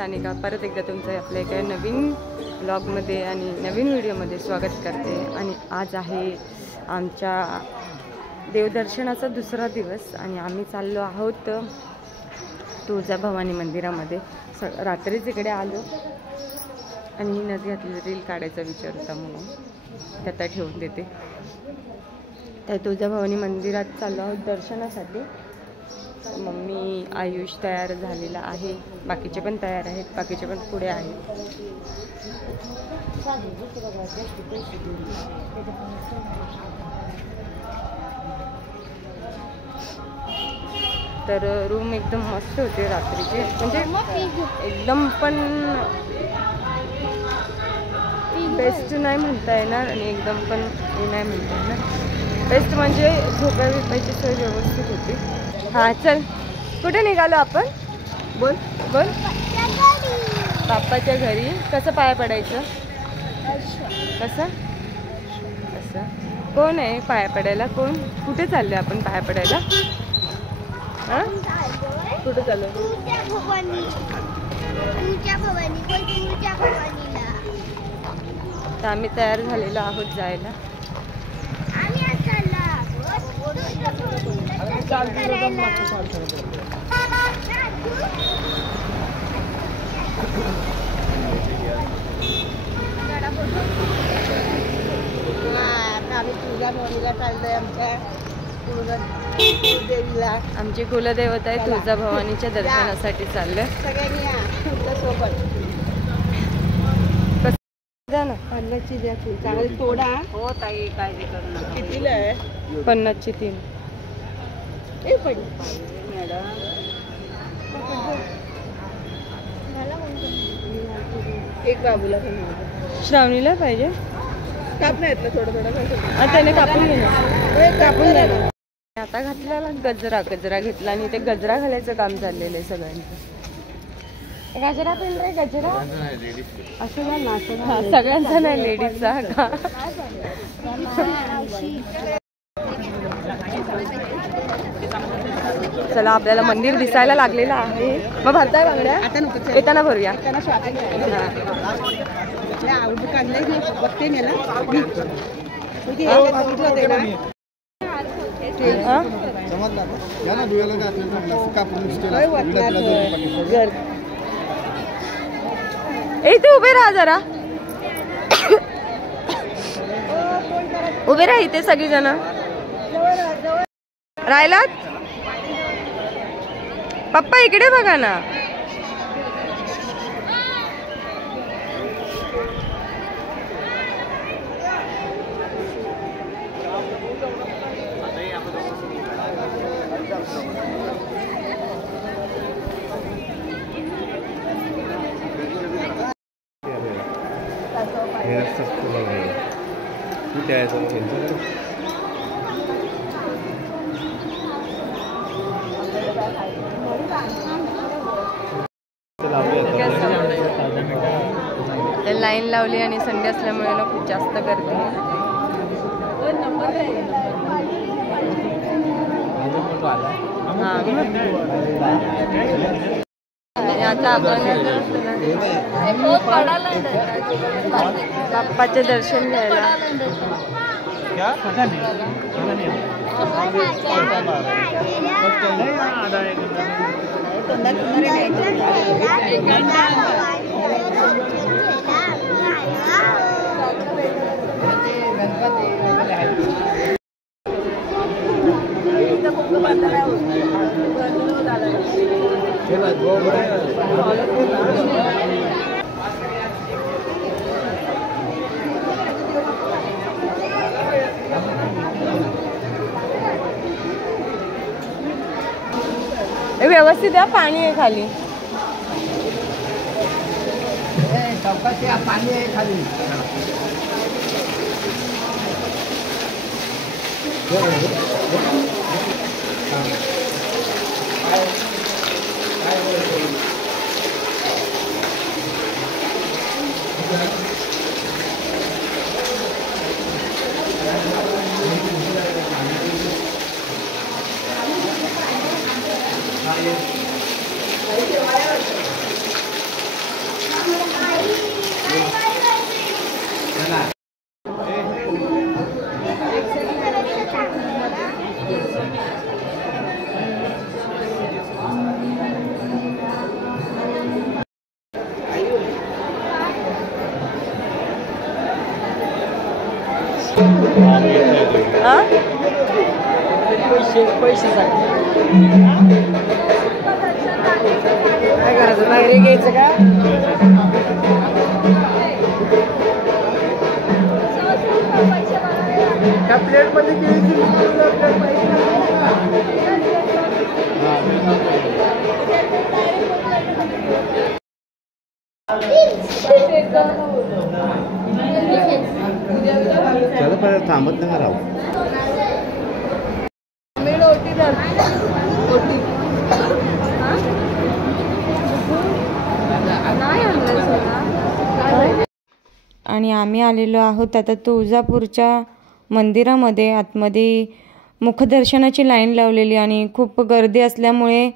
सानिका परत एकदा तुमचं आपल्या एका नवीन ब्लॉगमध्ये आणि नवीन व्हिडिओमध्ये स्वागत करते। आणि आज आहे आमच्या देवदर्शनाचा दुसरा दिवस आणि आम्ही चाललो आहोत तुळजाभवानी मंदिरामध्ये। रात्रीच इकडे आलो आणि ही नदी रील काढायचा विचार होता म्हणून त्यात ठेवून देते। त्या तुळजाभवानी मंदिरात चाललो आहोत दर्शनासाठी। मम्मी आयुष तयार झालेला आहे, बाकीचे पण तयार आहेत, बाकीचे पण पुढे आहेत। तर रूम एकदम मस्त होते रात्रीचे, म्हणजे एकदम पण बेस्ट नाही म्हणता येणार आणि एकदम पण हे नाही म्हणता येणार। बेस्ट म्हणजे झोपाय बिपायची सोय व्यवस्थित होती। हाँ चल, कुठे निघालो आपण? बोल बोल। बाप्पाच्या घरी। कसं पाया पडायचं? कसं असं? कोण आहे पाया पडायला? कोण? कुठे चालले आपण पाया पडायला? हां कुठे चाललो? तर आम्ही तयार झालेलो आहोत जायला। आम्ही तुळजाभवानीला चाललोय, आमच्या कुलदेवीला। आमची कुलदेवता आहे तुळजाभवानीच्या दर्शनासाठी चाललोय। सगळ्यांनी या सोबत। जा ना, पन्नासची द्या फुल, चांगली तोडा। हो ताई, काळजी करू नका। कितीला आहे? 50ची 3। एक बाबूला पण श्रावणीला पाहिजे। काप नाही येतलं थोडं थोडं, त्याने कापून घेणार, कापून देणार। आता घातलेला गजरा घेतला आणि ते गजरा घालायचं काम चाललेलं आहे सगळ्यांचं। गजरा पण रे, गजरा असं घाल ना, असं सगळ्यांचा नाही, लेडीजचा का? चला, आपल्याला मंदिर दिसायला लागलेलं आहे। मग भरताय बांगड्या? येताना भरूया। इथे उभे राहा जरा, उभे राहा इथे सगळी जण। राहिलात? पप्पा इकडे बघा ना। लाईन लावली आणि संडे असल्यामुळे ना खूप जास्त गर्दी आहे। आता आपण बाप्पाचे दर्शन घ्यायला व्यवस्थित आहे, पाणी आहे खाली। पाणी आहे खाली। काय करायचं बाहेर घ्यायचं का? प्लेटमध्ये थांबत नाही राहू. आणि आम्ही आलेलो आहोत आता तुळजापूरच्या मंदिरामध्ये. आतमध्ये मुखदर्शनाची लाईन लावलेली आणि खूप गर्दी असल्यामुळे,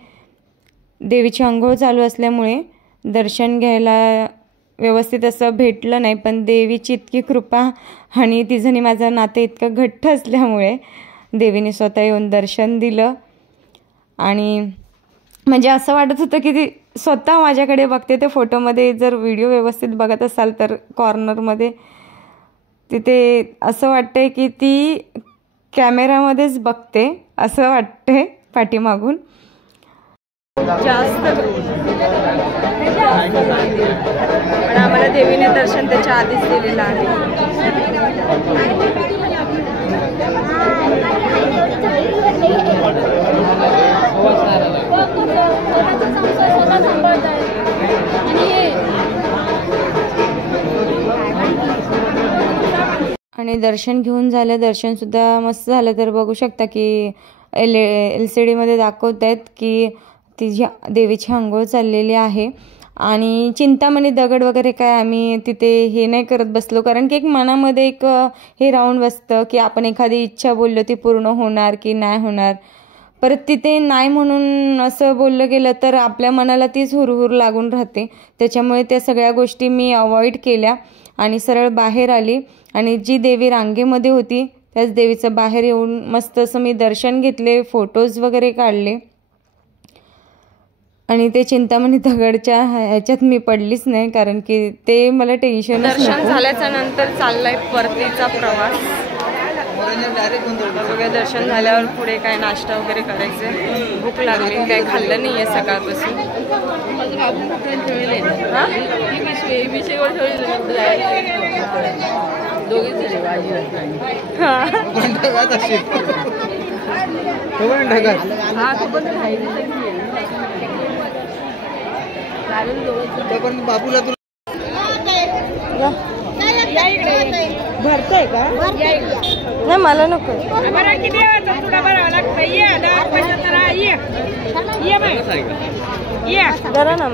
देवीची अंघोळ चालू असल्यामुळे दर्शन घ्यायला व्यवस्थित असं भेटलं नाही. पण देवीची इतकी कृपा आणि तिचं आणि माझं नातं इतकं घट्ट असल्यामुळे देवीने स्वतः येऊन दर्शन दिलं. आणि म्हणजे असं वाटत होतं की ती स्वतः माझ्याकडे बघते. ते फोटोमध्ये जर व्हिडिओ व्यवस्थित बघत असाल तर कॉर्नरमध्ये तिथे असं वाटतंय की ती कॅमेरामध्येच बघते असं वाटते पाठीमागून. जास्त पण आम्हाला देवीने दर्शन त्याच्या आधीच दिलेलं आहे. आणि दर्शन घेऊन झालं. दर्शनसुद्धा मस्त झालं. तर बघू शकता की LCD मध्ये दाखवत आहेत की तिची देवीची अंघोळ चाललेली आहे. आणि चिंतामणी दगड वगैरे काय आम्ही तिथे हे नाही करत बसलो, कारण की एक मनामध्ये एक हे राहून बसतं की आपण एखादी इच्छा बोललो ती पूर्ण होणार की नाही होणार. परत तिथे नाही म्हणून असं बोललं गेलं तर आपल्या मनाला तीच हुरहुर लागून राहते. त्याच्यामुळे त्या सगळ्या गोष्टी मी अवॉइड केल्या आणि सरळ बाहेर आली. आणि जी देवी रांगेमध्ये होती त्याच देवीचं बाहेर येऊन मस्त असं मी दर्शन घेतले, फोटोज वगैरे काढले. आणि ते चिंतामणी दगडच्या ह्याच्यात मी पडलीच नाही, कारण की ते मला टेन्शन. दर्शन झाल्याच्या नंतर चाललाय परतीचा प्रवास. बघा दर्शन झाल्यावर पुढे काय नाश्ता वगैरे करायचं. भूक लागली, काय खाल्लं नाही आहे सकाळपासून. बाबूला भरतोय का? नाही मला नको. जरा ना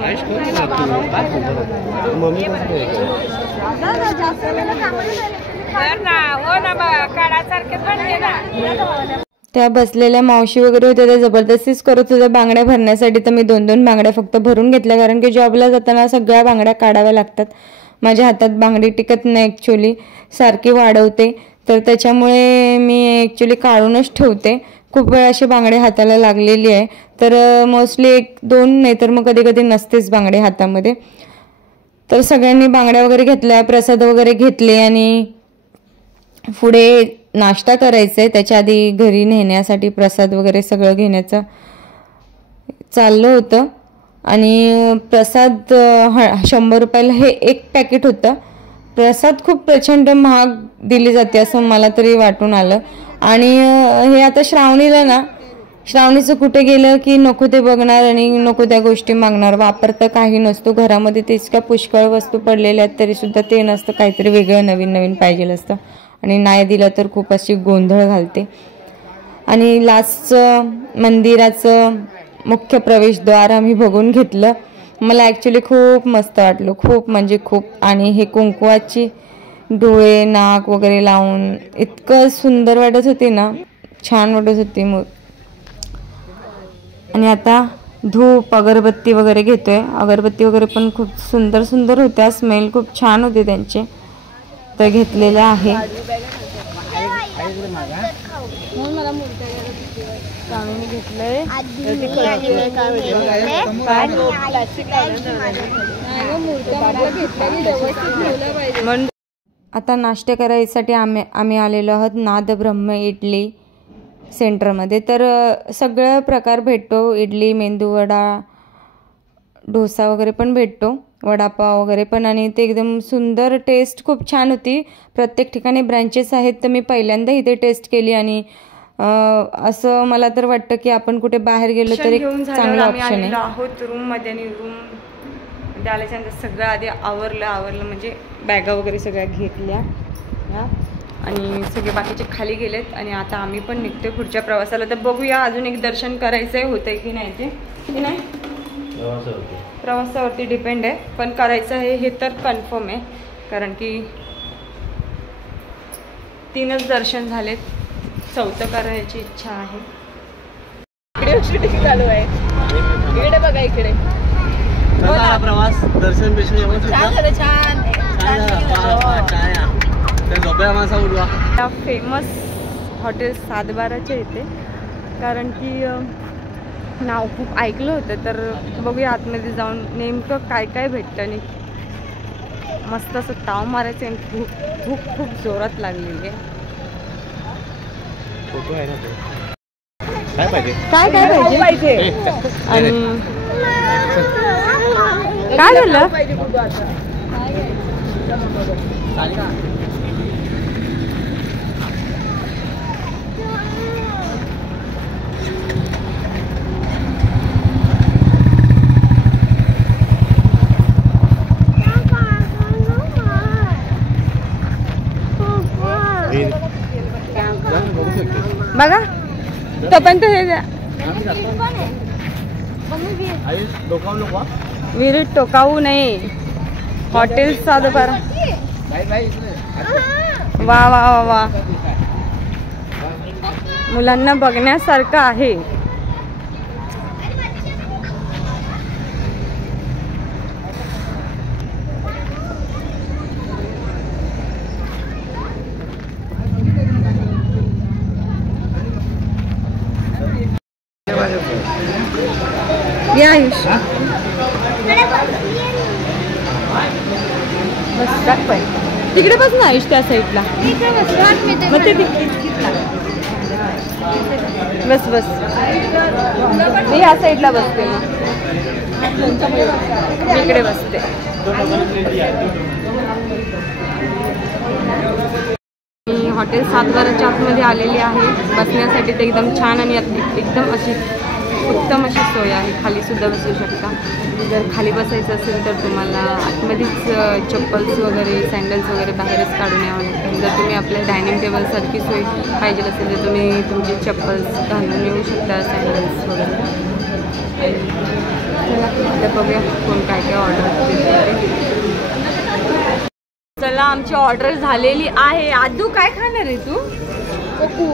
त्या बसलेल्या मावशी वगैरे होत्या, त्या जबरदस्तीच करत होत्या बांगड्या भरण्यासाठी. तर मी 2-2 बांगड्या फक्त भरून घेतल्या, कारण की जॉबला जाताना सगळ्या बांगड्या काढाव्या लागतात. माझ्या हातात बांगडी टिकत नाही ॲक्च्युली, सारखी वाढवते. तर त्याच्यामुळे मी ॲक्च्युली काढूनच ठेवते. खूप वेळा अशी बांगडी हाताला लागलेली आहे. तर मोस्टली 1-2 नाही तर मग कधी कधी नसतेच बांगडे हातामध्ये. तर सगळ्यांनी बांगड्या वगैरे घेतल्या, प्रसाद वगैरे घेतले आणि पुढे नाश्ता करायचा आहे. त्याच्या आधी घरी नेण्यासाठी प्रसाद वगैरे सगळं घेण्याचं चाललं होतं. आणि प्रसाद 100 रुपयाला हे एक पॅकेट होतं. प्रसाद खूप प्रचंड महाग दिली जाते असं मला तरी वाटून आलं. आणि हे आता श्रावणीला ना, श्रावणीचं कुठे गेलं की नको ते बघणार आणि नको त्या गोष्टी मागणार. वापरतं काही नसतो घरामध्ये, तितक्या पुष्कळ वस्तू पडलेल्या आहेत तरीसुद्धा ते नसतं, काहीतरी वेगळं नवीन नवीन पाहिजे असतं. आणि नाही दिलं तर खूप अशी गोंधळ घालते. आणि लास्टचं मंदिराचं मुख्य प्रवेशद्वार आम्ही बघून घेतलं. मला ॲक्च्युली खूप मस्त वाटलं, खूप म्हणजे खूप. आणि हे कुंकवाची डोळे नाक वगैरे लावून इतकं सुंदर वाटत होती ना, छान वाटत होती. मग आणि आता धूप अगरबत्ती वगैरे घेतोय. अगरबत्ती वगैरे पण खूप सुंदर सुंदर होत्या, स्मेल खूप छान होते त्यांचे, तर घेतलेले आहे. आता नाश्ता करायसाठी आम्ही आलेलो आहोत नादब्रह्म इडली सेंटरमध्ये. तर सगळं प्रकार भेटतो, इडली, मेंदूवडा, डोसा वगैरे पण भेटतो, वडापाव वगैरे पण. आणि ते एकदम सुंदर, टेस्ट खूप छान होती. प्रत्येक ठिकाणी ब्रँचेस आहेत, तर मी पहिल्यांदा इथे टेस्ट केली. आणि असं मला तर वाटतं की आपण कुठे बाहेर गेलो तर एक चांगला ऑप्शन आहे. आहोत रूममध्ये आणि रूममध्ये आल्याच्यानंतर सगळं आधी आवरलं म्हणजे बॅगा वगैरे सगळ्या घेतल्या आणि सगळे बाकीचे खाली गेलेत. आणि आता आम्ही पण निघतोय पुढच्या प्रवासाला. तर बघूया, अजून एक दर्शन करायचं आहे, होतंय की नाही ते की नाही, प्रवासावरती डिपेंड आहे. पण करायचं आहे हे तर कन्फर्म आहे, कारण की 3च दर्शन झालेत, 4थं करायची इच्छा आहे. इकडे शूटिंग चालू आहे, इकडे बघा, इकडे प्रवास दर्शन फेमस हॉटेल सातबाराच्या इथे, कारण की नाव खूप ऐकलं होतं. तर बघूया आतमध्ये जाऊन नेमकं काय काय भेटतं. आणि मस्त असं ताव मारायचं आणि भूक खूप जोरात लागलेली आहे. काय पाहिजे काय पाहिजे आणि काय झालं? बघा तोपर्यंत हे द्या. विहिरीत टोकावू नये. हॉटेल सातबारा. वा वा वा वा, मुलांना बघण्यासारखं आहे. या आयुष तिकडे बस ना आयुष, त्या साईडला बस बस. मी या साईडला बसते, मी इकडे बसते. मी हॉटेल सातबाराच्या आतमध्ये आलेली आहे बसण्यासाठी. ते एकदम छान आणि एकदम अशी उत्तम अशी सोय आहे. खाली सुद्धा बसू शकता. जर खाली बसायचं असेल तर तुम्हाला आतमध्येच चप्पल्स वगैरे, सँडल्स वगैरे बाहेरच काढून यावं लागतं. जर तुम्ही आपल्या डायनिंग टेबलसारखी सोय पाहिजे असेल तर तुम्ही तुमची चप्पल्स घालून येऊ शकता, सँडल्स वगैरे. चला आता बघूया कोण काय काय ऑर्डर देते. चला आमची ऑर्डर झालेली आहे. आदू काय खाणार आहे तू? कुकू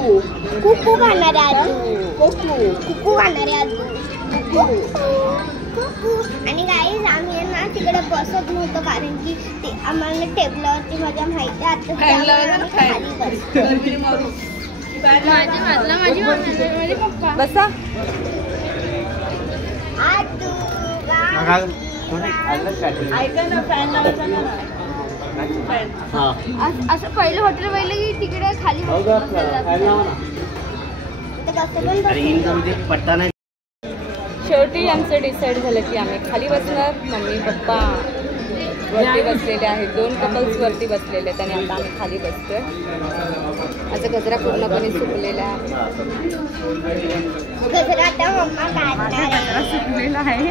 कुकू खाणार आहे आजू. कुकू खाणार आहे आजू. कुकू. आणि गाईज आम्ही ना तिकडे बसत नव्हतो, कारण की ते आम्हाला टेबलावरती मजा माहिती आहे. आता खाली बसा. असं पहिलं हॉटेल पाहिलं की तिकडे खाली शेवटी आमचं डिसाईड झालं की आम्ही खाली बसणार. मम्मी पप्पा वरती बसलेले आहेत, 2 कपल्स वरती बसलेले आहेत आणि आता आम्ही खाली बसतोय. माझा गजरा पूर्णपणे सुकलेला आहे. गजरा सुकलेला आहे.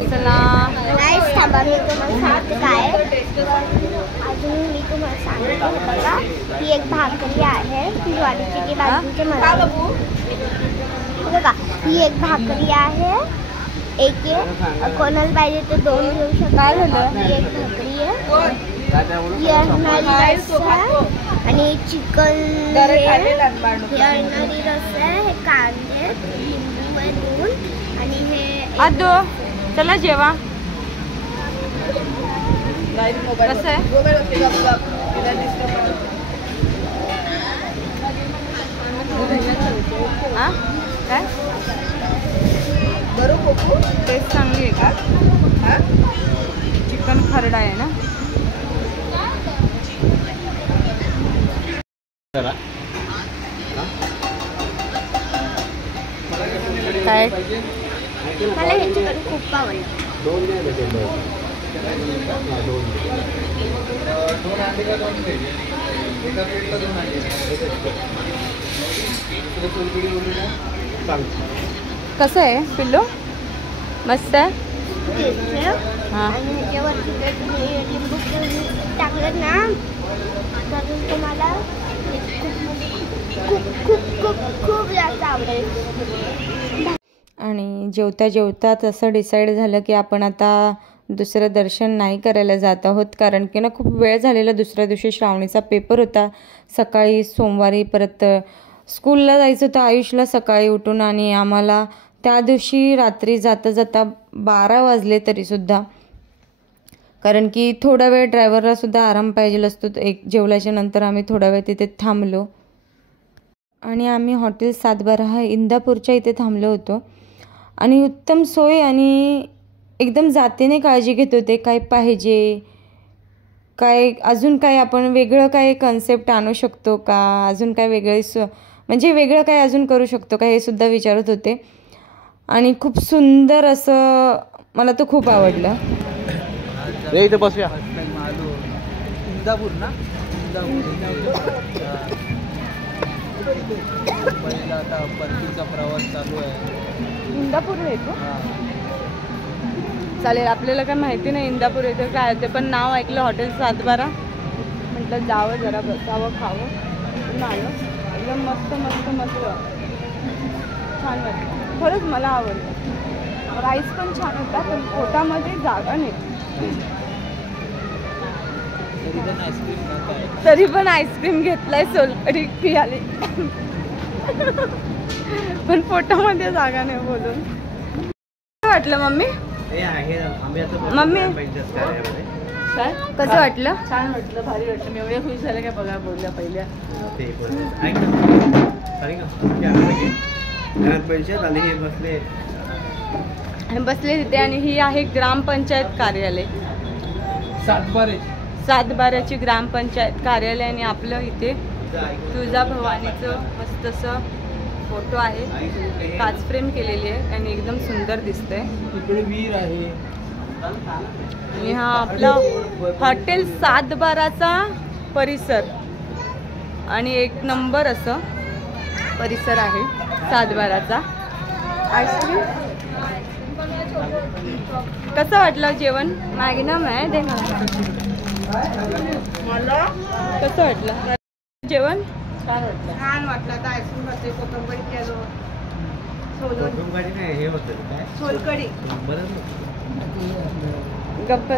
चला थांबा, मी तुम्हाला सांगते काय. अजून मी तुम्हाला सांगितलं होतं का, ही एक भाकरी आहे ज्वारीची की बाजूचे मला बघा. ही एक भाकरी आहे, एक कोणाला पाहिजे तर 2 घेऊ शकता. ही एक भाकरी आहे, ही आणणारी रस्सा आणि चिकन, ही आणणारी रस्सा, हे कांदे, लिंबू बनवून आणि हे आदो. चला जेवा. कसं आहे? काय टेस्ट चांगली आहे का? चिकन खरडा आहे ना. काय मला ह्याची कढी खूप आवडली. कसं आहे पिल्लू? मस्त आहे. हां आणि ह्याच्यावरती जर तुम्ही लिंबू टाकलं ना तर तुम्हाला खूप खूप खूप खूप जास्त आवडेल. आणि जेवता जेवताच असं डिसाईड झालं की आपण आता दुसरं दर्शन नाही करायला जात आहोत, कारण की ना खूप वेळ झालेला. दुसऱ्या दिवशी श्रावणीचा पेपर होता. सकाळी सोमवारी परत स्कूलला जायचं होतं आयुषला सकाळी उठून, आणि आम्हाला त्या दिवशी रात्री जाता जाता 12 वाजले तरीसुद्धा, कारण की थोडा वेळ ड्रायव्हरला सुद्धा आराम पाहिजे असतो. एक जेवल्याच्या नंतर आम्ही थोडा वेळ तिथे थांबलो आणि आम्ही हॉटेल 712 इंदापूरच्या इथे थांबलो होतो. आणि उत्तम सोय आणि एकदम जातीने काळजी घेत होते. काय पाहिजे, काय अजून काय आपण वेगळं काय कन्सेप्ट आणू शकतो का, अजून काय म्हणजे वेगळं काय अजून करू शकतो का, हे सुद्धा विचारत होते. आणि खूप सुंदर असं मला तो खूप आवडलं. इथे बसूया. इंदापूर ना, पहिला आता परतीचा प्रवास चालू आहे. इंदापूर येतो चालेल. आपल्याला काय माहिती नाही इंदापूर येतं काय ते, पण नाव ऐकलं हॉटेल 712, म्हटलं जावं जरा बसावं खावं. आलं एकदम मस्त मस्त मस्त छान वाटलं. खरंच मला आवडलं. राईस पण छान होता, पण पोटामध्ये जागा नाही. तरी पण आईस्क्रीम घेतलाय, सोलकढी पियाली, पण पोटामध्ये जागा नाही. बोलून काय वाटलं मम्मी? मम्मी काय कसं वाटलं? छान वाटलं, भारी वाटलं. मी एवढ्या खुश झाल्या काय बघा बोलल्या पहिल्या. बसले तिथे. आणि ही आहे ग्रामपंचायत कार्यालय, 712ची ग्रामपंचायत कार्यालय. आणि आपलं इथे तुळजाभवानीचं मस्त असं फोटो आहे, काच फ्रेम केलेली आहे आणि एकदम सुंदर दिसतंय. इकडे वीर आहे. आणि हा आपला हॉटेल 712चा परिसर, आणि एक नंबर असं परिसर आहे 712चा. आईस्क्रीम कसं वाटलं जेवण? मॅग्नम आहे दे मला. कसं वाटलं जेवण? छान वाटलं. छान वाटलं. आता आईस्क्रीम असते, कोकंबरी केलं, सोलकढी. गप्प.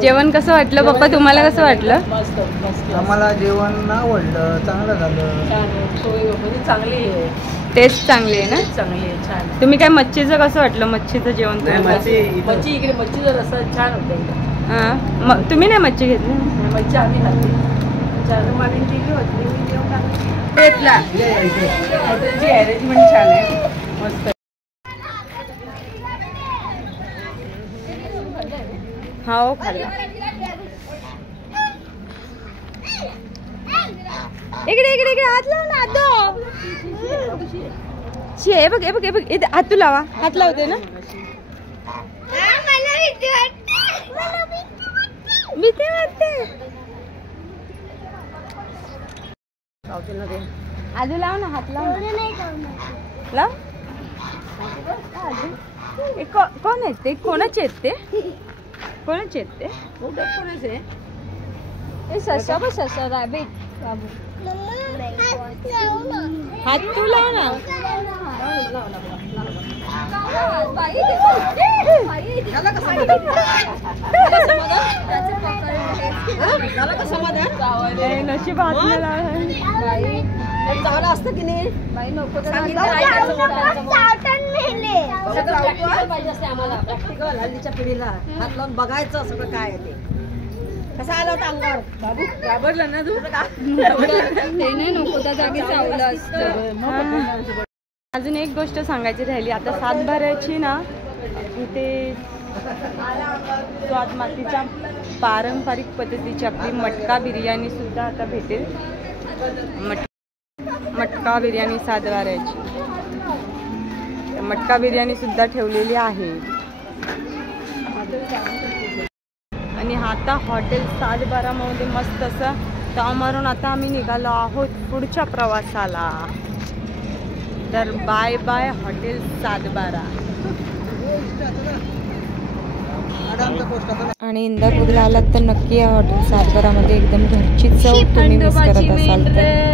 जेवण कसं वाटलं पप्पा? तुम्हाला कसं वाटलं? मस्त मस्त. आम्हाला जेवण आवडलं, चांगलं झालं. छान सोय म्हणजे चांगली आहे, टेस्ट चांगली आहे ना? चांगली आहे, छान. तुम्ही काय मच्छीचं कसं वाटलं? मच्छीचं जेवण मच्छी इकडे मच्छीचा रस्सा छान होता. हां, मग तुम्ही नाही मच्छी घेतली? मच्छी आम्ही खाल्ली. टिकी होती, मी जेवण घेतला. हॉटेलची अरेंजमेंट छान आहे, मस्त. हो खाल्ला. इकडे इकडे इकडे हात लाव ना. हे बघ हे बघ हे बघ, इथे हात तू लावा. हात लावते ना. भीती वाटते. आजू लाव ना, हात लाव लाव. कोण आहेत ते? कोणाचे आहेत ते? कोणाचे आहेत ते? कोणाचे? ससा बस ससा रॅबिट बाबू. हात तू लाव ना. नशीब हात नाही चावलं असतं की नाही बाई? नको पाहिजे असते आम्हाला. प्रॅक्टिकल हल्लीच्या पिढीला हात लावून बघायचं सगळं काय आहे ते. कसं आलं होतं अंगावर? बाबू घाबरलं ना तू? नको त्या जागी चावलं असतं. अजून एक गोष्ट सांगायची राहिली. आता 712ची ना इथे स्वाद मातीच्या पारंपरिक पद्धतीची आपली मटका बिर्याणी सुद्धा आता भेटेल. मटका बिर्याणी सातबाऱ्याची. मटका बिर्याणी सुद्धा ठेवलेली आहे. आणि आता हॉटेल सातबारामध्ये मस्त असं ताव मारून आता आम्ही निघालो आहोत पुढच्या प्रवासाला. तर बाय बाय हॉटेल सातबारा. आणि इंदापूरला आलात तर नक्की या हॉटेल सातबारामध्ये एकदम घरची चव तुम्ही मिस करत असाल तर.